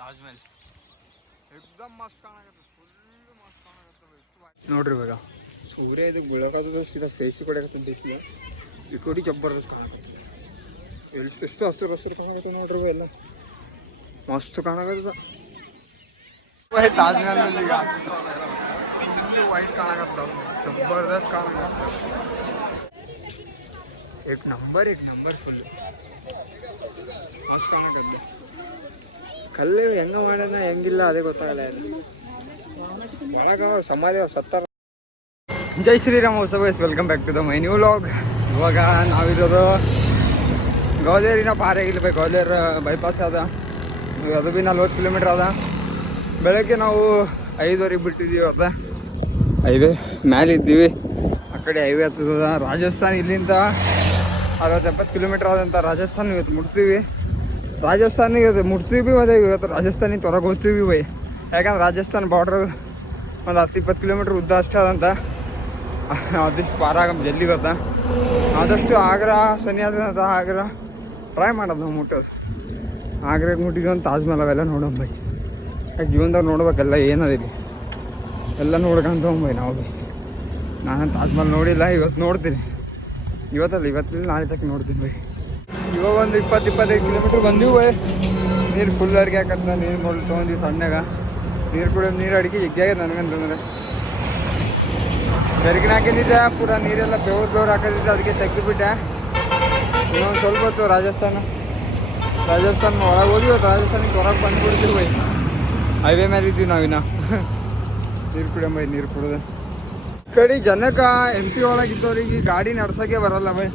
ತಾಜ್ ಮಹಲ್ ಎಕ್ದಮ್ ಮಸ್ತ್ ಕಾಣಕತ್ತೆ ಫುಲ್ ಮಸ್ತ್ ಕಾಣಕತ್ತದ ಎಷ್ಟು ನೋಡ್ರಿ ಇವಾಗ ಸೂರ್ಯ ಇದು ಬೀಳಕತ್ತದ ಸೀದಾ ಫೇಸ್ ಕೊಡಕತ್ತದ ಬಿಸಿಲು ಈ ಕಡೆ ಜಬರ್ದಸ್ತ್ ಕಾಣಕತ್ತದ ಎಲ್ಲಿ ಎಷ್ಟು ಹಸಿರು ಹಸಿರು ಕಾಣಕತ್ತದ ನೋಡ್ರಿ ಇವು ಎಲ್ಲ ಮಸ್ತ್ ಕಾಣಕತ್ತದ ತಾಜ್ ಮಹಲ್ ಈಗ ಫುಲ್ ವೈಟ್ ಕಾಣಕತ್ತದ ಜಬರ್ದಸ್ತ್ ಕಾಣಕತ್ತದ एक ನಂಬರ್ एक ನಂಬರ್ ಫುಲ್ ಮಸ್ತ್ ಕಾಣಕತ್ತ ಕಲ್ಲು ಹೆಂಗ ಮಾಡ್ಯಾನ, ಹೆಂಗಿಲ್ಲ, ಅದೇ ಗೊತ್ತಾಗಲ್ಲ ಸಮಾಧಿ ಸತ್ತಾರ. ಜೈ ಶ್ರೀರಾಮ್ ಹೊಸ welcome back to the my new vlog ಇವಾಗ ನಾವಿರೋದು ಗೌದೇರಿನ ಪಾರೆ ಇಲ್ಬೇಕು ಗೌಲೇರ್ ಬೈಪಾಸ್ ಅದ ಅದು ಭೀ ನಲ್ವತ್ತು ಕಿಲೋಮೀಟ್ರ್ ಅದ ಬೆಳಗ್ಗೆ ನಾವು ಐದುವರೆಗೆ ಬಿಟ್ಟಿದ್ದೀವಿ ಅದ ಹೈವೇ ಮ್ಯಾಲೆ ಇದ್ದೀವಿ. ಆ ಕಡೆ ಹೈವೇ ಹತ್ತದ ರಾಜಸ್ಥಾನ್ ಇಲ್ಲಿಂದ ಅರವತ್ತು ಎಪ್ಪತ್ತು ಕಿಲೋಮೀಟ್ರ್ ಆದಂಥ ರಾಜಸ್ಥಾನ್ ಇವತ್ತು ಮುಟ್ತೀವಿ. ರಾಜಸ್ಥಾನ ಮುಟ್ತೀವಿ ಮುಟ್ತೀವಿ ಮತ್ತೆ ಇವತ್ತು ರಾಜಸ್ಥಾನಿಗೆ ಹೊರಗೆ ಹೋಗ್ತೀವಿ ಬೈ ಯಾಕಂದ್ರೆ ರಾಜಸ್ಥಾನ ಬಾರ್ಡ್ರ್ ಒಂದು ಹತ್ತು ಇಪ್ಪತ್ತು ಕಿಲೋಮೀಟ್ರ್ ಉದ್ದ ಅಷ್ಟೇ ಅದಂತ. ಅದಿಷ್ಟು ಪಾರ ಆಗ ಜಲ್ದಿ ಗೊತ್ತಾ? ಆದಷ್ಟು ಆಗ್ರಾ ಸನಿ ಆದಂಥ ಆಗ್ರಾ ಟ್ರೈ ಮಾಡೋದು ನಾವು ಮುಟ್ಟೋದು. ಆಗ್ರಾಗೆ ಮುಟ್ಟಿದ್ವಿ ಅಂತ ತಾಜ್ ಮಹಲ್ ಅವೆಲ್ಲ ನೋಡೋಣ ಬೈ ಯಾಕೆ ಜೀವನದಾಗ ನೋಡ್ಬೇಕೆಲ್ಲ ಏನದಿಲ್ಲ ಎಲ್ಲ ನೋಡ್ಕೊಂತ ಬೈ ನಾವು ಬೈ ನಾನು ತಾಜ್ ಮಹಲ್ ನೋಡಿಲ್ಲ ಇವತ್ತು ನೋಡ್ತೀನಿ. ಇವತ್ತಲ್ಲ, ಇವತ್ತಿಲ್ಲ ನಾಳೆ ತಕ್ಕ ನೋಡ್ತೀನಿ ಬೈ ಇವಾಗ ಒಂದು ಇಪ್ಪತ್ತು, ಇಪ್ಪತ್ತೈದು ಕಿಲೋಮೀಟ್ರ್ ಬಂದೀವಿ ನೀರು ಫುಲ್ ಅಡಿಗೆ ಹಾಕತ್ತ ನೀರು ಮೊದಲು ತೊಗೊಂಡಿವಿ ಸಣ್ಣಗ. ನೀರು ಕುಡಿಯೋದು ನೀರು ಅಡಿಗೆ ಜಗ್ಗಾಗ್ಯದ ನನಗಂತಂದ್ರೆ. ಬೆರಗಿನ ಹಾಕಿದ್ದೆ ಪೂರ ನೀರೆಲ್ಲ ಬೆವ್ರು ಬೆವ್ರು ಹಾಕಿದ್ದೆ ಅದಕ್ಕೆ ತೆಗೆದುಬಿಟ್ಟೆ. ಇನ್ನೊಂದು ಸ್ವಲ್ಪ ಹೊತ್ತು ರಾಜಸ್ಥಾನ. ರಾಜಸ್ಥಾನ ಒಳಗೆ ಹೋಗಿ ರಾಜಸ್ಥಾನಿಗೆ ಹೊರಗೆ ಬಂದ್ಬಿಡ್ತೀವಿ ಬೈ. ಹೈವೇ ಮೇಲೆ ಇದ್ದೀವಿ ನಾವಿನ್ನ ನೀರು ಕುಡಿಯೋ ಬೈ, ನೀರು ಕುಡಿದು. ಕಡೆ ಜನಕ್ಕೆ ಎಂ ಪಿ ಒಳಗಿದ್ದವ್ರಿಗೆ ಗಾಡಿ ನಡ್ಸೋಕ್ಕೆ ಬರಲ್ಲ ಬೈ.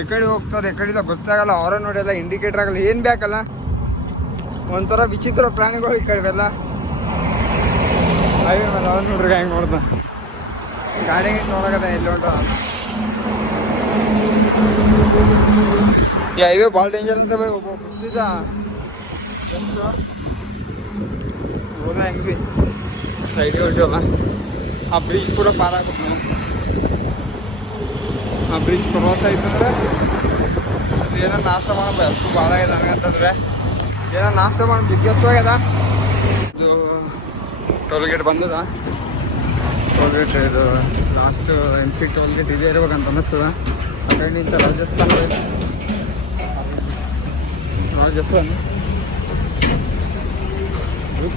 ಎಕಡೆ ಹೋಗ್ತಾರೆ ಎಕಡಿದ ಗೊತ್ತಾಗಲ್ಲ, ಅವರ ನೋಡಿಲ್ಲ ಇಂಡಿಕೇಟರ್ ಆಗಲ್ಲ, ಏನು ಬೇಕಲ್ಲ? ಒಂಥರ ವಿಚಿತ್ರ ಪ್ರಾಣಿಗಳು ಈ ಕಡೆ ಎಲ್ಲ ಹೈವೇ ಮೇಲೆ ಅವ್ರು ನೋಡ್ರಿ ಹೆಂಗೆ ನೋಡ್ದ. ಗಾಡಿ ನೋಡಕತ್ತ ಎಲ್ಲಿ ಹೊಂಟ ಈ ಹೈವೇ ಭಾಳ ಡೇಂಜರ್ ಅಂತ ಬೈ, ಒಬ್ಬ ಗೊತ್ತಿದ್ದ ಹೋದ ಹೆಂಗೆ ಸೈಡ್ ಸೈಡಿಗೆ ಹೊಂಟಿವಲ್ಲ ಆ ಬ್ರಿಡ್ಜ್ ಕೂಡ ಪಾರ ಆಗ್ಬೇಕು ನಾವು ಆ ಬ್ರಿಡ್ಜ್ ಕ್ರಾಸ್ ಆಯ್ತಂದ್ರೆ ಅಲ್ಲಿ ಏನೋ ನಾಶ ಮಾಡೋ ಅಷ್ಟು ಭಾಳ ಇದೆ ನನಗಂತಂದ್ರೆ ಏನೋ ನಾಶ ಮಾಡೋ ಬಿಗ್ಗೆಸ್ಟ್ ಇದು ಟೋಲ್ ಗೇಟ್ ಬಂದದ. ಟೋಲ್ ಗೇಟ್ ಇದು last M P toll gate ಇದೇ ಇರ್ಬೇಕಂತ ಅನ್ನಿಸ್ತದ. ಆ ನಿಂತ ರಾಜಸ್ಥಾನ. ರಾಜಸ್ಥಾನ.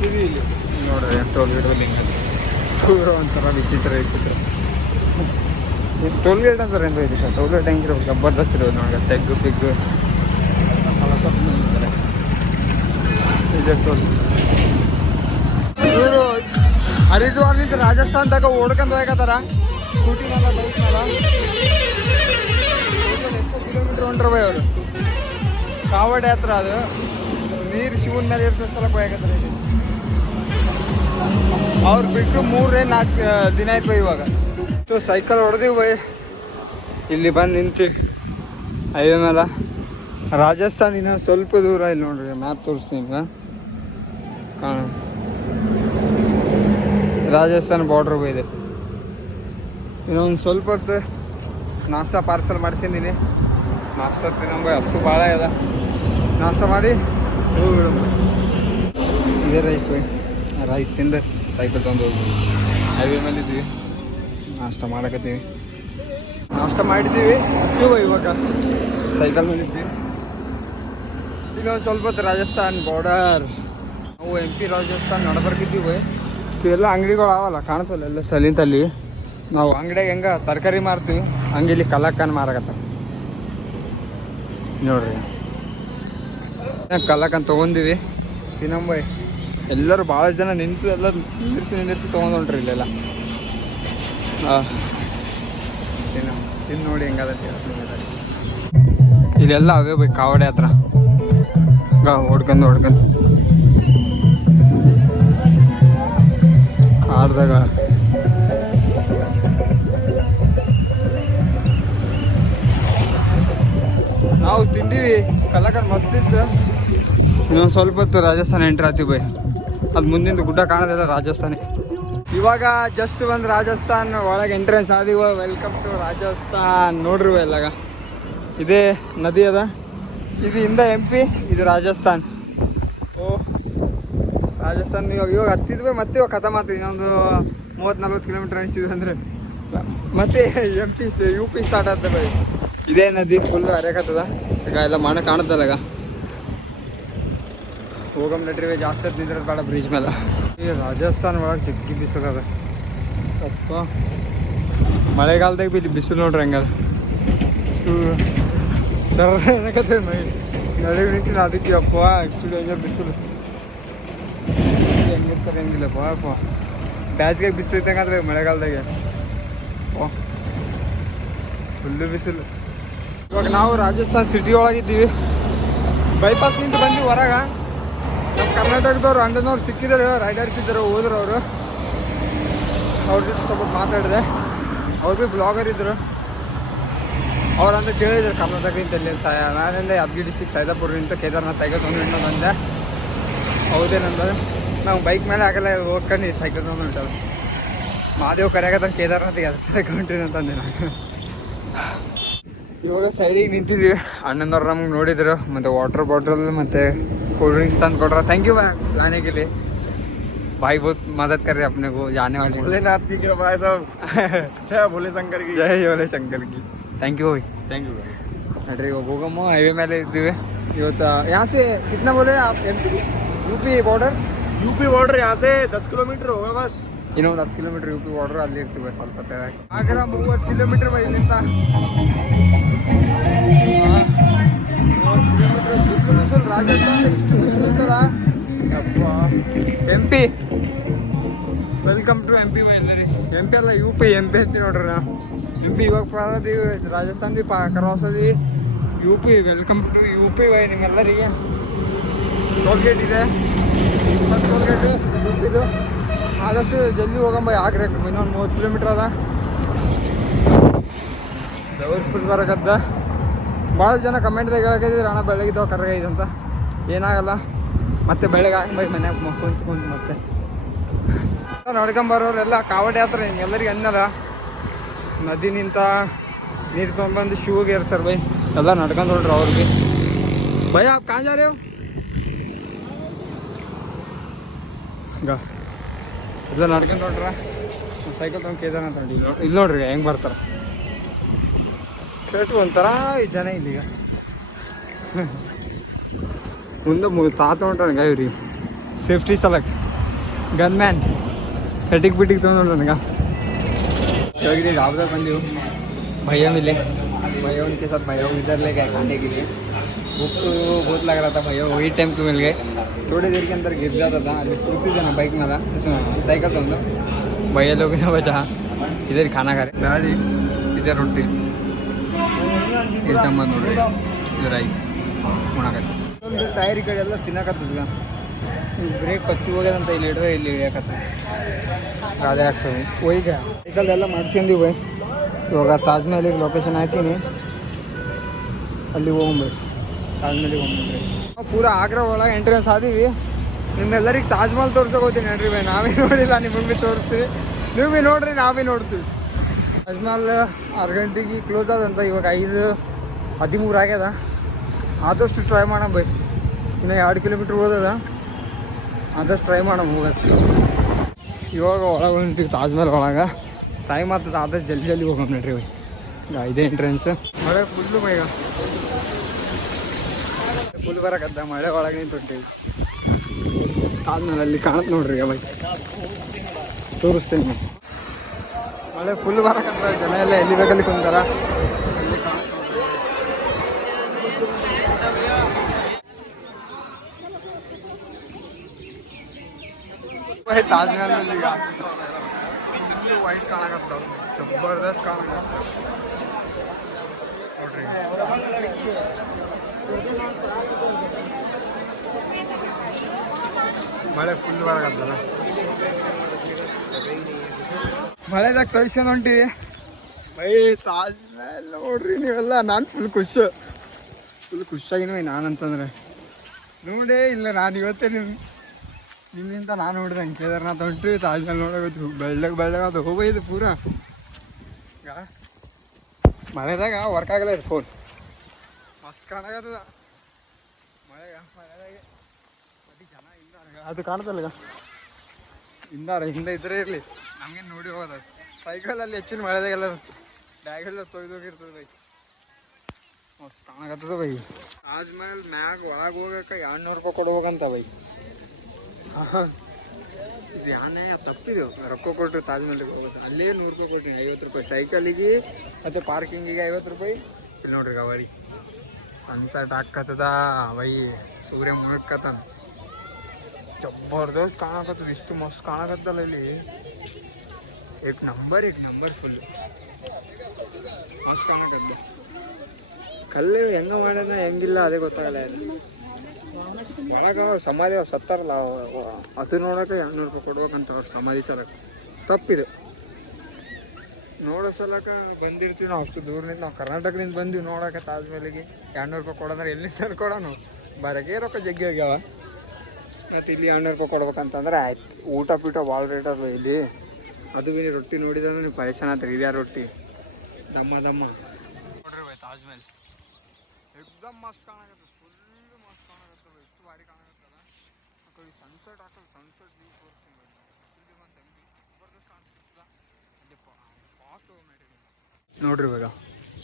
ಇಲ್ಲಿ. ನೋಡ್ರಿ ಟೋಲ್ ಗೇಟ್ ಪೂರ ಒಂಥರ ವಿಚಿತ್ರ ವಿಚಿತ್ರ. ಇದು ಟೋಲ್ ಗೇಟ್ ಅಂತ ಏನು ಇದೆ ಸರ್. ಟೋಲ್ ಗೇಟ್ ಹೆಂಗಿರ್ಬೇಕು ಜಬರ್ದಸ್ತ್ ಇರೋದು ನನಗೆ ತೆಗ್ಗು, ಪಿಗ್ಗು. ಇದೆ ಟೋಲ್. ಇವರು ಹರಿದ್ವಾರ್ನಿಂದ ರಾಜಸ್ಥಾನ್ ತಗ ಓಡ್ಕೊಂಡು ಹೋಗತ್ತಾರ ಸ್ಕೂಟಿನೆಲ್ಲ ಬೈಕ್ನೆಲ್ಲ ಎಷ್ಟು ಕಿಲೋಮೀಟ್ರ್ ಹೊಂಟ್ರ ಬೈ ಅವರು. ಕಾವಡ್ ಹತ್ರ ಅದು. ನೀರು ಶಿವನ ಮೇಲೆ ಇರಿಸೋ ಸಲ ಹೋಗತ್ತಾರ ಅವ್ರು ಬಿಟ್ಟು ಮೂರೇ ನಾಲ್ಕು ದಿನ ಆಯ್ತು ಇವಾಗ. ಸೊ ಸೈಕಲ್ ಹೊಡೆದಿವಿ ಬೈ. ಇಲ್ಲಿ ಬಂದು ನಿಂತೀವಿ ಹೈವೇ ಮೇಲೆ. ರಾಜಸ್ಥಾನ ಇನ್ನೊಂದು ಸ್ವಲ್ಪ ದೂರ ಇಲ್ಲಿ ನೋಡ್ರಿ ಮ್ಯಾಪ್ ತೋರಿಸ್ತೀನಿ ಕಾಣ. ರಾಜಸ್ಥಾನ್ ಬಾರ್ಡ್ರ್ ಇದೆ. ಇನ್ನೊಂದು ಸ್ವಲ್ಪ ಹೊತ್ತು ನಾಷ್ಟ ಪಾರ್ಸಲ್ ಮಾಡಿಸಿದ್ದೀನಿ ನಾಷ್ಟ ಬೈ, ಅಷ್ಟು ಭಾಳ ಇದೆ. ನಾಷ್ಟ ಮಾಡಿ ಇದೇ ರೈಸ್ ಬೈ. ರೈಸ್ ತಿಂದು ಸೈಕಲ್ ತೊಗೊಂಡು ಹೋಗ್ಬೋದು ಹೈವೇ ಮೇಲೆ ಇದ್ದೀವಿ ನಾಷ್ಟ ಮಾಡಕತ್ತೀವಿ. ನಾಷ್ಟ ಮಾಡಿದ್ದೀವಿ ಇವ ಇವಾಗ. ಸೈಕಲ್ ಮೇಲಿದ್ದೀವಿ ಇನ್ನೊಂದು ಸ್ವಲ್ಪ ಹೊತ್ತು ರಾಜಸ್ಥಾನ್ ಬಾರ್ಡರ್ ನಾವು ಎಂ ಪಿ ರಾಜಸ್ಥಾನ್ ನಡಬರ್ಕಿದ್ದೀವಿ. ಇವೆಲ್ಲ ಅಂಗಡಿಗಳು ಅವಲ್ಲ ಕಾಣ್ತಲ್ಲ ಎಲ್ಲ ತಲ್ಲಿ. ನಾವು ಅಂಗಡಿಯಾಗ ಹೆಂಗ ತರಕಾರಿ ಮಾರ್ತೀವಿ ಹಂಗೆ ಇಲ್ಲಿ ಕಲಾಕನ್ ಮಾರಕತ್ತ. ನೋಡ್ರಿ. ಕಲಾಕನ್ ತೊಗೊಂಡಿವಿ. ತಿನ್ನಂಬೈ ಎಲ್ಲರೂ ಭಾಳ ಜನ ನಿಂತು ಎಲ್ಲ ನಿಂದಿರ್ಸಿ ನಿಂದಿರ್ಸಿ ತೊಗೊಂಡ್ರಿ ಇಲ್ಲೆಲ್ಲ. ತಿಂದು ನೋಡಿ ಹೆಂಗದ ಇಲ್ಲೆಲ್ಲ ಅವೇ ಬೈ ಕಾವಡೆ ಹತ್ರ. ಹೊಡ್ಕೊಂಡು ಹೊಡ್ಕೊಂಡು. ಕಾರ್ದಾಗ ನಾವು ತಿಂದೀವಿ ಕಲ್ಲಕನ್ ಮಸ್ತ್ ಇತ್ತು. ಇನ್ನೊಂದು ಸ್ವಲ್ಪ ಹೊತ್ತು ರಾಜಸ್ಥಾನ ಎಂಟ್ರ್ ಆತೀವಿ ಬೈ. ಅದು ಮುಂದಿನ ಗುಡ್ಡ ಕಾಣೋದಿಲ್ಲ ರಾಜಸ್ಥಾನಿ. ಇವಾಗ ಜಸ್ಟ್ ಒಂದು ರಾಜಸ್ಥಾನ್ ಒಳಗೆ ಎಂಟ್ರೆನ್ಸ್ ಆದಿವ ವೆಲ್ಕಮ್ ಟು ರಾಜಸ್ಥಾನ್. ನೋಡ್ರಿ ಎಲ್ಲಾಗ. ಇದೇ ನದಿ ಅದ. ಇದು ಇಂದ ಎಂ ಪಿ ಇದು ರಾಜಸ್ಥಾನ್. ಓ, ರಾಜಸ್ಥಾನ್ ಇವಾಗ ಇವಾಗ ಹತ್ತಿದ್ವಿ, ಮತ್ತೆ ಇವಾಗ ಕಥ ಮಾತು ಇನ್ನೊಂದು ಮೂವತ್ತು ನಲ್ವತ್ತು ಕಿಲೋಮೀಟರ್ ಅನಿಸಿದ್ವಿ ಅಂದರೆ. ಮತ್ತೆ M P U P start ಆಗ್ತದೆ. ಇದೇ ನದಿ ಫುಲ್ ಅರೆಕತ್ತದ. ಈಗ ಎಲ್ಲ ಮಣ ಕಾಣುತ್ತಲ್ಲ ಈಗ ಹೋಗಮ್ ನಡ್ರಿ ಜಾಸ್ತಿ ಹೊತ್ತು ನಿಂದ್ರದ್ ಬೇಡ ಬ್ರಿಡ್ಜ್ ಮೇಲೆ. ಈ ರಾಜಸ್ಥಾನ ಒಳಗೆ ಜಗ್ಗಿ ಬಿಸಿಲು ಅದ. ಅಪ್ಪ. ಮಳೆಗಾಲದಾಗ ಬಿ ಬಿಸಿಲು ನೋಡ್ರಿ ಹಂಗದ ಸು ಏನಕತ್ತೆ ಮೈ ಅದಕ್ಕೆ ಅಪ್ಪ ಆ್ಯಕ್ಚುಲಿ ಹಂಗೆ ಬಿಸಿಲು. ಹೆಂಗಿರ್ತಾರೆ ಹೆಂಗಿಲ್ಲಪ್ಪ ಅಪ್ಪ ಬ್ಯಾಸ್ಗೆ ಬಿಸಿಲು ಇದ್ದಂಗಾದ್ರೆ ಮಳೆಗಾಲದಾಗೆ. ಓ ಫುಲ್ಲು ಬಿಸಿಲು. ಇವಾಗ ನಾವು ರಾಜಸ್ಥಾನ್ ಸಿಟಿ ಒಳಗಿದ್ದೀವಿ ಬೈಪಾಸ್ ನಿಂತು ಬಂದು ಹೊರಗ. ನಮ್ಮ ಕರ್ನಾಟಕದವ್ರು ಅಂಡನವ್ರು ಸಿಕ್ಕಿದ್ದಾರೆ, ರೈಡರ್ಸ್ ಇದ್ದಾರೆ, ಹೋದ್ರು ಅವರು. ಅವ್ರ ಜೊತೆ ಸ್ವಲ್ಪ ಮಾತಾಡಿದೆ. ಅವ್ರು ಭೀ ಬ್ಲಾಗರ್ ಇದ್ರು. ಅವ್ರಂತ ಕೇಳಿದ್ರು ಕರ್ನಾಟಕದಿಂದ ಎಲ್ಲಿ ಅಂತ. ನಾನಿಂದ ಯಾದಗಿರಿ ಡಿಸ್ಟಿಕ್ ಸೈದಾಪುರದಿಂದ ಕೇದಾರ್ನಾಥ್ ಸೈಕಲ್ ತೊಗೊಂಡು ಇನ್ನೊಂದು ಅಂದೆ ಹೌದೇನಂದ ನಾವು ಬೈಕ್ ಮೇಲೆ ಆಗಲ್ಲ ಹೋಗ್ಕೊಂಡು ಸೈಕಲ್ ತೊಗೊಂಡು ಹೊಂಟದ ಮಾದೇವ್ ಕರೆಯಾಗತ್ತ ಕೇದಾರ್ನಾಥ್ ಕೆಲಸ ಹೊಂಟಿದೆ ಅಂತಂದೆ ನಾನು. ಇವಾಗ ಸೈಡಿಗೆ ನಿಂತಿದ್ವಿ. ಅಣ್ಣನವ್ರು ನಮ್ಗೆ ನೋಡಿದ್ರು. ಮತ್ತು ವಾಟರ್ ಬಾಟಲ್ ಮತ್ತು ಕೂಲ್ ಡ್ರಿಂಕ್ಸ್ ತಂದು ಕೊಟ್ರ ಥ್ಯಾಂಕ್ ಯು लाने के लिए भाई बहुत मदद कर रहे हैं अपने को जाने वाले में। भोलेनाथ की कृपा है सब जय भोले शंकर की ಜೈ ಯೋಲೆ ಶಂಕರ್ ಕಿ ಥ್ಯಾಂಕ್ ಯು थैंक यू ನಡ್ರಿ ಇವಾಗ ಹೋಗಮ್ಮ ಹೈವೇ ಮೇಲೆ ಇದ್ದೀವಿ ಇವತ್ತು यहाँ से कितना बोले आप M P U P border UP border यहाँ से दस किलोमीटर होगा बस ಇನ್ನೊಂದು ಹತ್ತು ಕಿಲೋಮೀಟರ್ ಯು ಪಿ ಬಾರ್ಡರ್ ಅಲ್ಲಿ ಇರ್ತೀವಿ ಸ್ವಲ್ಪ ತೆಳಗೆ ಆಗ್ರ ಮೂವತ್ತು ಕಿಲೋಮೀಟರ್ ಇಲ್ಲಿಂದ ರಾಜಸ್ಥಾನ ಇಷ್ಟು ಬಿಸಿಲು ಇರ್ತದ M P welcome to M P ಎಲ್ಲರಿ. ಎಂ ಪಿ ಅಲ್ಲ ಯು ಪಿ ಎಂ ಪಿ ಅಂತೀವಿ ನೋಡ್ರಿ ನಾವು ಎಂ ಪಿ ಇವಾಗ ಪಾರದೀವಿ ರಾಜಸ್ಥಾನ ಬಿ ಪಾ ಕ್ರಾಸ್ ಅದೀವಿ U P welcome to U P Y ನಿಮ್ಮೆಲ್ಲರಿಗೆ. ಟೋಲ್ ಗೇಟ್ ಇದೆ ಟೋಲ್ ಗೇಟು ಯು ಪಿದು ಆದಷ್ಟು ಜಲ್ದಿ ಹೋಗಂಬ ಯಾಕೆ ಇನ್ನೊಂದು ಮೂವತ್ತು ಕಿಲೋಮೀಟ್ರ್ ಅದ. ಡವರ್ ಫುಲ್ ಬರಕತ್ತ ಭಾಳ ಜನ ಕಮೆಂಟ್ದಾಗ ಹೇಳಕಿದ್ರು ಅಣ್ಣ ಬೆಳಗಿದ್ದವ ಕರ್ಗೈದು ಅಂತ. ಏನಾಗಲ್ಲ. ಮತ್ತೆ ಬೆಳಗ್ಗೆ ಬೈ ಮನ್ಯಾಗ ಕುಂತು ಕುಂತು ಮತ್ತೆ. ನೋಡ್ಕೊಂಬರೋರೆಲ್ಲ ಕಾವಡಿ ಹತ್ರ ಎಲ್ಲರಿಗೆ ಅನ್ನಲ್ಲ ನದಿ ನಿಂತ ನೀರು ತೊಗೊಂಬಂದು ಶೂಗೆ ಏರ್ಸರ್ ಬೈ. ಎಲ್ಲ ನಡ್ಕೊಂಡು ನೋಡ್ರಿ ಅವ್ರಿಗೆ. ಭಯ ಆಪ್ ಕಾಂಜ ಇಲ್ಲ ಹೋ? ಗ. ಎಲ್ಲ ನಡ್ಕೊಂಡು ನೋಡ್ರ ಸೈಕಲ್ ತೊಗೊಂಡು ಕೇದಾರ ಅಂತ ಇಲ್ಲಿ ನೋಡ್ರಿ, ಹೆಂಗೆ ಬರ್ತಾರ. ಕೇಳ್ತು ಒಂಥರ ಜನ ಇಲ್ಲಿಗ. ಮುಂದೆ ಮುಗಿ ತಾತ ಹೊಂಟಾನಗ ಇವ್ರಿಗೆ. ಸೇಫ್ಟಿ ಸಲಕ್ ಗನ್ ಮ್ಯಾನ್ ಹೆಟಿಗೆ ಬಿಟ್ಟಿಗೆ ತೊಗೊಂಡು ನನಗೆ ಇವಾಗಿರಿ ಡಾಬ್ದಾಗ ಬಂದೀವಿ. ಮಯ್ಯಮ್ ಇಲ್ಲೇ. ಮಯ್ಯಮ್ ಕೆ ಸರ್ ಮಯ್ಯಮ್ ಇದರಲ್ಲೇ ಕಾಂಟೇಗಿರಿ ಬುಕ್ಕು ಬೂತ್ಲಾಗ ಮಯ್ಯಮ್ ಈ ಟೈಮ್ ಟು ಮೇಲೆ ಥೋಡೆ ದೇರಿಗೆ ಅಂದ್ರೆ ಗಿರ್ಜಾದ ಅಲ್ಲಿ ಕೂತಿದ್ದೆ ನಾ ಬೈಕ್ ಮೇಲೆ ಸೈಕಲ್ ತಂದು ಮೈಯಲ್ಲಿ ಹೋಗಿ ಬಜಾ. ಇದೇ ಖಾನಾಗಾರೆ. ಗಾಡಿ ಇದೇ ರೊಟ್ಟಿ. ಇಳ್ತಂಬಂದು ನೋಡ್ರಿ. ಇದು ರೈಸ್ ಉಣಕತ್ತೆ ಒಂದು ಕಡೆ ಎಲ್ಲ ತಿನ್ನಕತ್ತದ ಬ್ರೇಕ್ ಪತ್ತಿ ಹೋಗ್ಯದಂತ ಇಲ್ಲಿ ಹಿಡಿದ್ರೆ ಇಲ್ಲಿ ಹಿಡಿಯಕತ್ತ ಗಾದೆ ಹಾಕ್ಸವಿ ಒಯ್ಗ ಸೈಕಲ್ ಎಲ್ಲ ಮಾಡಿಸ್ಕೊಂಡಿವಿ ಇವಾಗ ತಾಜ್ಮಹಲಿಗೆ ಲೊಕೇಶನ್ ಹಾಕಿನಿ. ಅಲ್ಲಿ ಹೋಗ್ಬಿಡಿ ತಾಜ್ಮಹಲಿಗೆ ಹೋಗ್ಬಿಡ್ರಿ ಪೂರ ಆಗ್ರಾ ಒಳಗೆ ಎಂಟ್ರೆನ್ಸ್ ಆದೀವಿ. ನಿಮ್ಮೆಲ್ಲರಿಗೆ ತಾಜ್ಮಹಲ್ ತೋರ್ಸೋಕೆ ಹೋಗ್ತೀನಿ ನೋಡ್ರಿ ಬೈ. ನಾವೇ ನೋಡಿಲ್ಲ ನಿಮ್ಮ ಭೀ ತೋರಿಸ್ತೀವಿ. ನೀವು ಭೀ ನೋಡ್ರಿ, ನಾವೇ ನೋಡ್ತೀವಿ. ತಾಜ್ಮಹಲ್ ಆರು ಗಂಟೆಗೆ ಕ್ಲೋಸ್ ಆದಂತ ಇವಾಗ ಐದು ಹದಿಮೂರು ಆಗ್ಯದ. ಆದಷ್ಟು ಟ್ರೈ ಮಾಡೋಣ ಬೈ. ಇನ್ನು ಎರಡು ಕಿಲೋಮೀಟ್ರ್ ಹೋದದ. ಆದಷ್ಟು ಟ್ರೈ ಮಾಡೋಣ ಹೋಗೋದು ಇವಾಗ ಒಳಗೆ ಹೊಂಟಿವಿ ತಾಜ್ ಮಹಲ್ ಒಳಗೆ. ಟೈಮ್ ಆಗ್ತದೆ ಆದಷ್ಟು ಜಲ್ದಿ ಜಲ್ದಿ ಹೋಗೋಣ ನೋಡ್ರಿ ಬೈ. ಇದೇ ಎಂಟ್ರೆನ್ಸ್ ಮಳೆ ಫುಲ್ಲು ಈಗ. ಫುಲ್ ಬರಕತ್ತ ಮಳೆ ಒಳಗೆ ನಿಂತು ಹೊಂಟೀವಿ ಮಹಲ್ ಅಲ್ಲಿ ಕಾಣುತ್ತೆ ನೋಡ್ರಿ ಬೈ. ತೋರಿಸ್ತೇನೆ. ಮಳೆ ಫುಲ್ ಬರಕತ್ತ ಜನ ಎಲ್ಲ ಎಲ್ಲಿ ಬೇಕಲ್ಲಿ ಕುಂತಾರ ಅಲ್ಲಿ ಕಾಣತ್ ನೋಡ್ರಿ. ಬೈ ತಾಜ್ ಮಹಲ್ ಈಗ. ಫುಲ್ ವೈಟ್ ಕಾಣಕತ್ತಾವ ಜಬರ್ದಸ್ತ್ ಕಾಣಕತ್ತ ನೋಡ್ರಿ. ಮಳೆ ಫುಲ್ ಬರಕತ್ತಲ್ಲ ಮಳೆದಾಗ ತೊಯ್ಸ್ಕೊಂಡು ಹೊಂಟಿವಿ ಬೈ ತಾಜ್ ಮಹಲ್ ನೋಡ್ರಿ ನೀವೆಲ್ಲ ನಾನು ಫುಲ್ ಖುಷ್. ಫುಲ್ ಖುಷಿಯಾಗಿನ ನಾನಂತಂದ್ರೆ. ನೋಡೇ ಇಲ್ಲ ನಾನು ಇವತ್ತೇ ನಿಮ್ ನಿಮ್ಮಿಂದ ನಾನು ನೋಡಿದೆ ಕೇದಾರನಾಥ ಹೊಂಟ್ರಿ ತಾಜ್ ಮಹಲ್ ನೋಡೋದು ಬೆಳ್ಳಗೆ ಬೆಳ್ಳಗೆ ಅದು ಹೋಗೋದು ಪೂರ. ಈಗ ಮಳೆದಾಗ ವರ್ಕ್ ಆಗಲ್ಲ ಇದು ಫೋನ್ ಮಸ್ತ್ ಕಾಣಾಗತ್ತದ ಮಳೆಗ, ಮಳೆದಾಗೆ. ಅದು ಕಾಣದಲ್ಲ ಈಗ? ಹಿಂದಾರ ಹಿಂದೆ ಇದ್ರೆ ಇರಲಿ. ನಮಗೆ ನೋಡಿ ಹೋಗೋದು ಸೈಕಲಲ್ಲಿ ಹೆಚ್ಚಿನ ಮಳೆದಾಗೆಲ್ಲ ಬ್ಯಾಗೆಲ್ಲ ತೊಯ್ದೋಗಿರ್ತದೆ ಬೈ ಮಸ್ತ್ ಕಾಣಕತ್ತದ ಬೈ ತಾಜ್ ಮಹಲ್ ಮ್ಯಾಗ ಒಳಗೆ ಹೋಗಕ್ಕೆ ಎರಡ್ನೂರು ರೂಪಾಯಿ ಕೊಡ್ಬೇಕಂತ ಬೈ. ಇದು ಯಾನೇ ತಪ್ಪಿದು. ರೊಕ್ಕ ಕೊಟ್ಟರು ತಾಜ್ ಮಹಲ್ಗೆ ಹೋಗುತ್ತೆ. ಅಲ್ಲೇ ನೂರು ರೂಪಾಯಿ ಕೊಟ್ಟಿನಿ ಐವತ್ತು ರೂಪಾಯಿ. ಸೈಕಲಿಗೆ ಮತ್ತು ಪಾರ್ಕಿಂಗಿಗೆ ಐವತ್ತು ರೂಪಾಯಿ. ಇಲ್ಲಿ ನೋಡ್ರಿ ಗವಾಡಿ ಸನ್ಸೆಟ್ ಹಾಕತ್ತದ. ಬೈ ಸೂರ್ಯ ಮುಳುಕತ್ತಾನ ಜಬರ್ದಸ್ತ್ ಕಾಣಕತ್ತದ. ಇಷ್ಟು ಮಸ್ತ್ ಕಾಣಕತ್ತಲ್ಲ ಇಲ್ಲಿ. ಏಕ್ ನಂಬರ್ ಏಕ್ ನಂಬರ್ ಫುಲ್ ಮಸ್ತ್ ಕಾಣಕತ್ತ ಕಲ್ಲು ಹೆಂಗ ಮಾಡ್ಯಾನ ಹೆಂಗಿಲ್ಲ, ಅದೇ ಗೊತ್ತಾಗಲ್ಲ ಒಳಗ ಅವ್ರು ಸಮಾಧಿ ಅವ್ರು ಸತ್ತಾರಲ್ಲ ಅದು ನೋಡೋಕೆ ಎರಡುನೂರು ರೂಪಾಯಿ ಕೊಡ್ಬೇಕಂತ ಅವ್ರ ಸಮಾಧಿ ಸಲಕ್ಕೆ ತಪ್ಪಿದೆ. ನೋಡೋ ಸಲಕ ಬಂದಿರ್ತೀವಿ ನಾವು ಅಷ್ಟು ದೂರದಿಂದ ನಾವು ಕರ್ನಾಟಕದಿಂದ ಬಂದೀವಿ ನೋಡಕ್ಕೆ ತಾಜ್ ಮಹಲಿಗೆ ಎರಡ್ನೂರು ರೂಪಾಯಿ ಕೊಡೋದ್ರೆ ಎಲ್ಲಿಂದ ಕೊಡೋನು ಬರಗೇ ರೊಕ್ಕ ಜಗ್ಗಿ ಹೋಗ್ಯಾವ ಮತ್ತು ಇಲ್ಲಿ ಎರಡ್ನೂರು ರೂಪಾಯಿ ಕೊಡ್ಬೇಕಂತಂದ್ರೆ ಆಯ್ತು. ಊಟ ಪೀಟ ಭಾಳ ರೇಟ್ ಅದ ಇಲ್ಲಿ. ಅದು ಬಿ ರೊಟ್ಟಿ ನೋಡಿದ್ರೆ ನೀವು ಪರೇಶಾನ ಆತ್ರಿ ಇದ್ಯಾ ರೊಟ್ಟಿ? ದಮ್ಮ ದಮ್ಮ. ನೋಡ್ರಿ ಬೈ ತಾಜ್ ಮೇಲೆ ಎಕ್ದಮ್ ಮಸ್ತ್ ಕಾಣಕತ್ತ ಫುಲ್ ಮಸ್ತ್ ಕಾಣಕತ್ತದ. ಎಷ್ಟು ಭಾರಿ ಕಾಣಕತ್ತದ ಆ ಕಡೆ ಸನ್ಸೆಟ್ ಹಾಕೋದು ಸನ್ಸೆಟ್ ವ್ಯೂ ತೋರಿಸ್ತೀನಿ ಬೈ ಬಿಸಿಲು ಬಂದು ಹೆಂಗೆ ಜಬರ್ದಸ್ತ್ ಕಾಣಿಸ್ತಿರ್ತದ? ಅಲ್ಲಿ ಫಾಸ್ಟ್ ಹೋಗಿ ನೋಡ್ರಿ ಇವಾಗ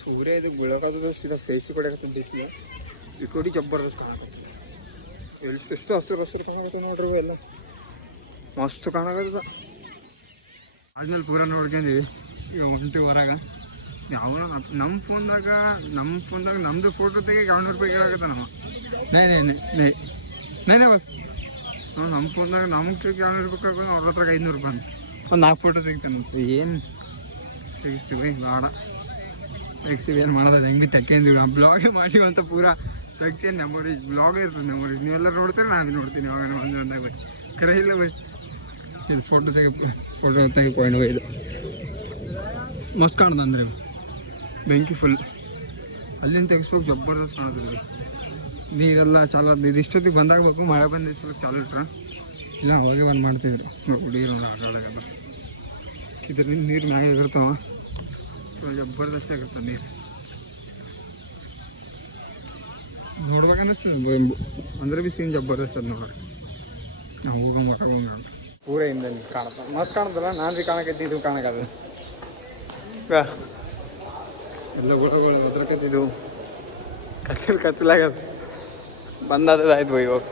ಸೂರ್ಯ ಇದು ಬೀಳಕತ್ತದ ಸೀದಾ ಫೇಸ್ ಕೊಡಕತ್ತದ ಬಿಸಿಲು ಈ ಕಡೆ ಜಬರ್ದಸ್ತ್ ಕಾಣಕತ್ತದ. ಎಲ್ಲಿ ಎಷ್ಟು ಹಸಿರು ಹಸಿರು ಕಾಣಕತ್ತದ ನೋಡ್ರಿ ಎಲ್ಲ. ಮಸ್ತ್ ಕಾಣಕತ್ತದ. ಆದ್ಮೇಲೆ ಪೂರ ನೋಡ್ಕೊಂಡಿವಿ. ಈಗ ಹೊಂಟಿ ಹೊರಗ. ಯಾವನ ನಮ್ಮ ಫೋನ್ದಾಗ ನಮ್ಮ ಫೋನ್ದಾಗ ನಮ್ಮದು ಫೋಟೋ ತೆಗಿ ಎರಡ್ನೂರು ರೂಪಾಯಿ ಕೇಳಾಕತ್ತ ನಮ್ಮ ನೈ ನೈ ನೈ ನೈ. ನೇ ನೇ ಬಸ್. ನಾವು ನಮ್ಮ ಫೋನ್ದಾಗ ನಮ್ಗೆ ತೆಗಿ ಎರಡ್ನೂರು ರೂಪಾಯಿ ಕೇಳ್ಕೊಂಡು ಅವ್ರ ಹತ್ರ ಐದುನೂರು ರೂಪಾಯಿ ಒಂದು ನಾಲ್ಕು ಫೋಟೋ ತೆಗಿತಾನೆ ಏನು? ತೆಗಿಸ್ತೀವಿ ಬೇಡ. ತೆಗ್ಸಿವಿ ಏನು ಮಾಡೋದು? ಹೆಂಗೆ ತೆಕ್ಕೊಂಡಿವಿ ಬ್ಲಾಗೇ ಮಾಡಿ ಅಂತ ಪೂರ. ತೆಗ್ಸಿ ಮೆಮೊರೀಸ್ ಬ್ಲಾಗ್ ಇರ್ತದೆ ಮೆಮೊರೀಸ್ ನೀವೆಲ್ಲ ನೋಡ್ತೀರಿ? ನಾನು ನೋಡ್ತೀನಿ ಯಾವಾಗ ಒಂದು ಒಂದಾಗ ಬೈ ಕರೆ ಇಲ್ಲ ಬೈ. ಇದು ಫೋಟೋ ತೆಗಿ ಫೋಟೋ ತೆಗಿಕೊಂಡು ಇದು ಮಸ್ತ್ ಕಾಣ್ದು ಅಂದ್ರೆ ಬೆಂಕಿ ಫುಲ್ ಅಲ್ಲಿಂದ ತೆಗಿಸ್ಬೇಕು ಜಬರ್ದಸ್ತ್ ಕಾಣೋದಿಲ್ಲ ನೀರೆಲ್ಲ ಚಾಲು ಅದು ಇದು ಇಷ್ಟೊತ್ತಿಗೆ ಬಂದಾಗಬೇಕು ಮಳೆ ಬಂದು ಇಷ್ಟು ಚಾಲು ಇಟ್ರ. ಇಲ್ಲ, ಅವಾಗೆ ಬಂದು ಮಾಡ್ತಿದ್ರು. ಹುಡುಗಿರು ಇದ್ರಿಂದ ನೀರು ಮ್ಯಾಗೆ ಇರ್ತಾವ ಜಬರ್ದಸ್ತ್ ಆಗಿರ್ತದೆ ನೀರು. ನೋಡ್ಬೇಕು ಅಂದ್ರೆ ಬಿ ಸೀನ್ ಜಬರ್ದಸ್ತ್ ನೋಡ್ರಿ. ನಾವು ಹೋಗೋ ನೋಡ್ರಿ. ಪೂರ ಹಿಂದೆ ಕಾಣತ್ತ. ಮಸ್ತ್ ಕಾಣತ್ತಲ್ಲ? ನಾನು ಬಿ ಕಾಣಕತ್ತಿ ಇದು ಕಾಣಕದ ಎಲ್ಲ ಗುಳಗಳು ಒದ್ರಕತ್ತಿದ್ದು ಕತ್ತಲ್ ಕತ್ತಲಾಗದ ಬಂದಾದ ಆಯ್ತು ಇವಾಗ